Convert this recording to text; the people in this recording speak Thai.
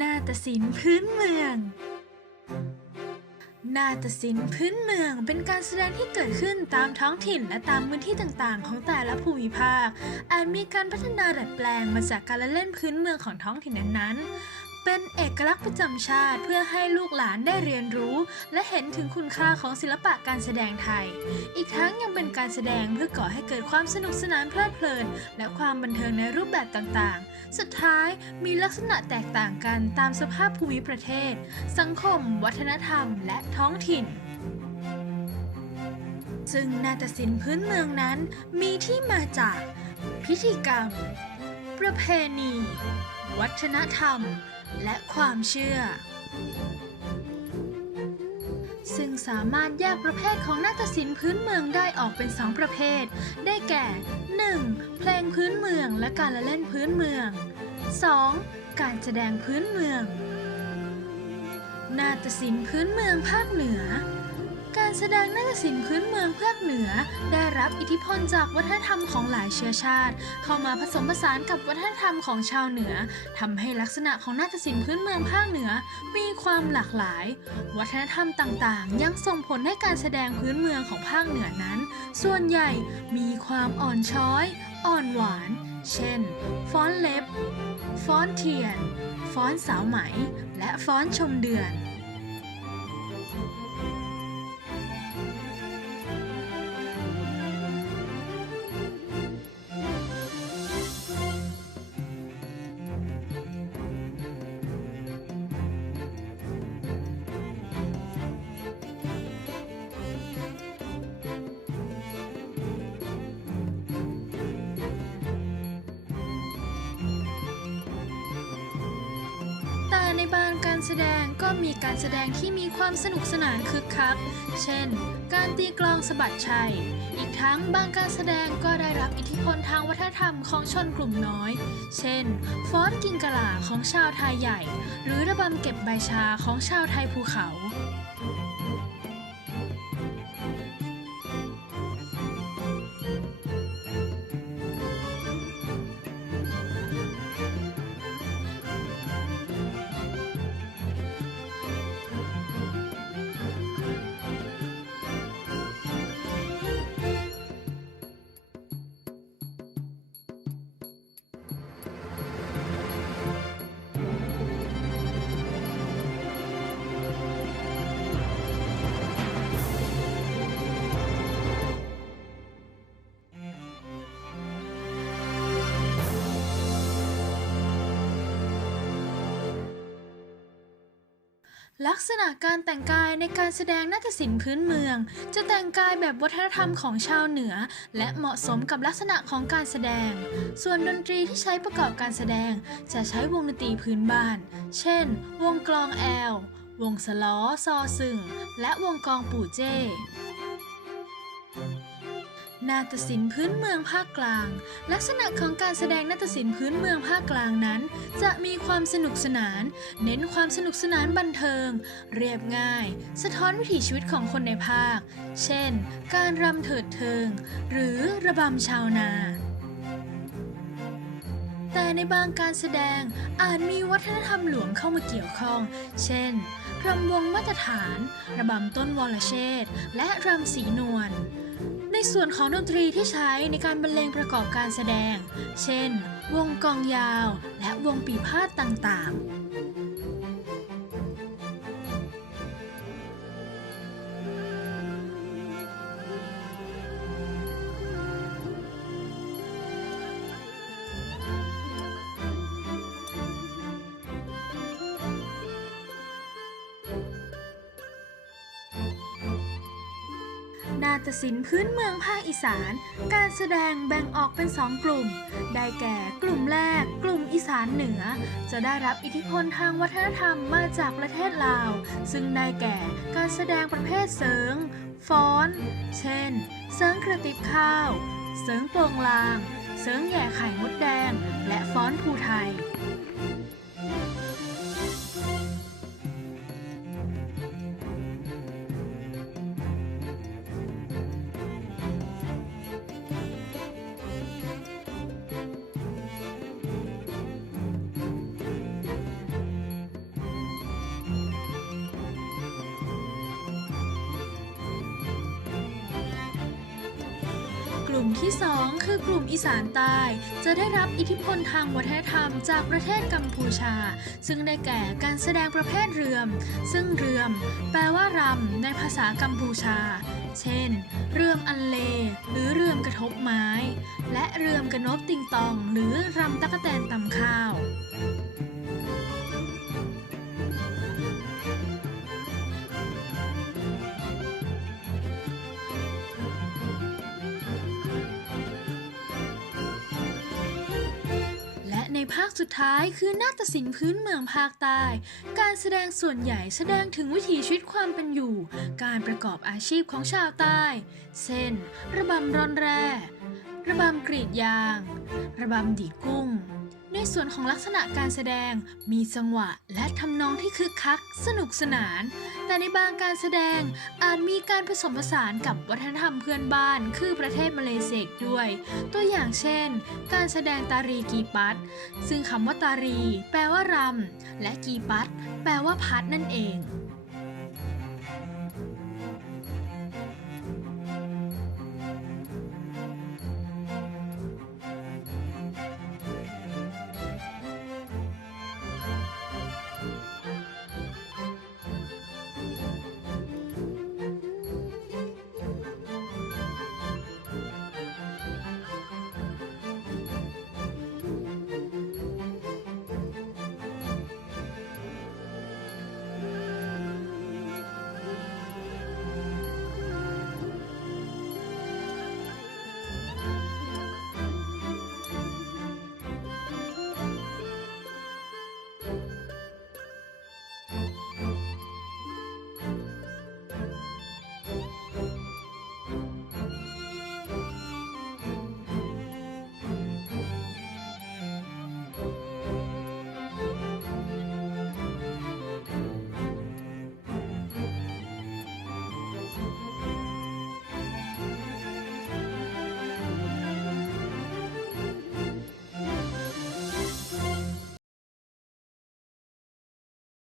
นาฏศิลป์พื้นเมือง นาฏศิลป์พื้นเมืองเป็นการแสดงที่เกิดขึ้นตามท้องถิ่นและตามพื้นที่ต่างๆ ของแต่ละภูมิภาค อาจมีการพัฒนาดัดแปลงมาจากการละเล่นพื้นเมืองของท้องถิ่นนั้นๆ เป็นเอกลักษณ์ประจำชาติเพื่อให้ลูกหลานได้เรียนรู้ และเห็นถึงคุณค่าของศิลปะการแสดงไทย อีกทั้งยังเป็นการแสดงเพื่อก่อให้เกิดความสนุกสนานเพลิดเพลิน และความบันเทิงในรูปแบบต่างๆ สุดท้ายมีลักษณะแตกต่างกันตามสภาพภูมิประเทศ สังคม วัฒนธรรม และท้องถิ่นซึ่งนาฏศิลป์พื้นเมืองนั้นมีที่มาจากพิธีกรรม ประเพณี วัฒนธรรม และความเชื่อ ซึ่งสามารถแยกประเภทของนาฏศิลป์พื้นเมืองได้ออกเป็นสองประเภท ได้แก่ 1. เพลงพื้นเมืองและการละเล่นพื้นเมือง 2. การแสดงพื้นเมือง นาฏศิลป์พื้นเมืองภาคเหนือ การแสดงนาฏศิลป์พื้นเมืองภาคเหนือ ได้รับอิทธิพลจากวัฒนธรรมของหลายเชื้อชาติ เข้ามาผสมผสานกับวัฒนธรรมของชาวเหนือทำให้ลักษณะของนาฏศิลป์พื้นเมืองภาคเหนือ มีความหลากหลาย วัฒนธรรมต่างๆ ยังส่งผลให้การแสดงพื้นเมืองของภาคเหนือนั้น ส่วนใหญ่มีความอ่อนช้อย อ่อนหวาน เช่น ฟ้อนเล็บ ฟ้อนเทียน ฟ้อนสาวไหม และฟ้อนชมเดือน ในบางการแสดงก็มีการแสดงที่มีความสนุกสนานคึกคัก เช่น การตีกลองสะบัดชัย อีกทั้งบางการแสดงก็ได้รับอิทธิพลทางวัฒนธรรมของชนกลุ่มน้อย เช่น ฟ้อนกินกะลาของชาวไทยใหญ่ หรือระบำเก็บใบชาของชาวไทยภูเขา ลักษณะการแต่งกายในการแสดงนาฏศิลป์พื้นเมือง จะแต่งกายแบบวัฒนธรรมของชาวเหนือ และเหมาะสมกับลักษณะของการแสดง ส่วนดนตรีที่ใช้ประกอบการแสดง จะใช้วงดนตรีพื้นบ้าน เช่น วงกลองแอล วงสล้อซอซึง และวงกลองปู่เจ้ นาฏศิลป์พื้นเมืองภาคกลาง ลักษณะของการแสดงนาฏศิลป์พื้นเมืองภาคกลางนั้น จะมีความสนุกสนาน เน้นความสนุกสนานบันเทิง เรียบง่าย สะท้อนวิถีชีวิตของคนในภาค เช่น การรำเถิดเทิง หรือระบำชาวนาแต่ในบางการแสดงอาจมีวัฒนธรรมหลวงเข้ามาเกี่ยวข้อง เช่น รำวงมาตรฐาน ระบำต้นวรเชษและรำสีนวล ในส่วนของดนตรีที่ใช้ในการบรรเลงประกอบการแสดง เช่น วงกองยาว และวงปีพาดต่างๆ นาฏศิลป์พื้นเมืองภาคอีสาน การแสดงแบ่งออกเป็นสองกลุ่ม ได้แก่กลุ่มแรก กลุ่มอีสานเหนือ จะได้รับอิทธิพลทางวัฒนธรรมมาจากประเทศลาว ซึ่งได้แก่การแสดงประเภทเสริง ฟ้อน เช่น เสริงกระติบข้าว เสริงโปงลาง เสริงแย่ไข่มดแดง และฟ้อนภูไทย ที่สองคือกลุ่มอีสานใต้ จะได้รับอิทธิพลทางวัฒนธรรมจากประเทศกัมพูชา ซึ่งได้แก่การแสดงประเภทเรือม ซึ่งเรือม แปลว่ารำในภาษากัมพูชา เช่น เรือมอันเล หรือเรือมกระทบไม้ และเรือมกระนบติงตอง หรือรำตะกะแตนตำข้าว คสุดท้ายคือนาฏศิลป์พื้นเมืองภาคใต้ การแสดงส่วนใหญ่แสดงถึงวิถีชีวิตความเป็นอยู่ การประกอบอาชีพของชาวใต้ เช่น ระบำร่อนแร่ ระบำกรีดยาง ระบำดีกุ้ง ในส่วนของลักษณะการแสดงมีจังหวะและทำนองที่คึกคัก สนุกสนาน แต่ในบางการแสดงอาจมีการผสมผสานกับวัฒนธรรมเพื่อนบ้าน คือประเทศมาเลเซียด้วย ตัวอย่างเช่น การแสดงตารีกีปัตซึ่งคำว่าตารี แปลว่ารำและกีปัตแปลว่าพัดนั่นเอง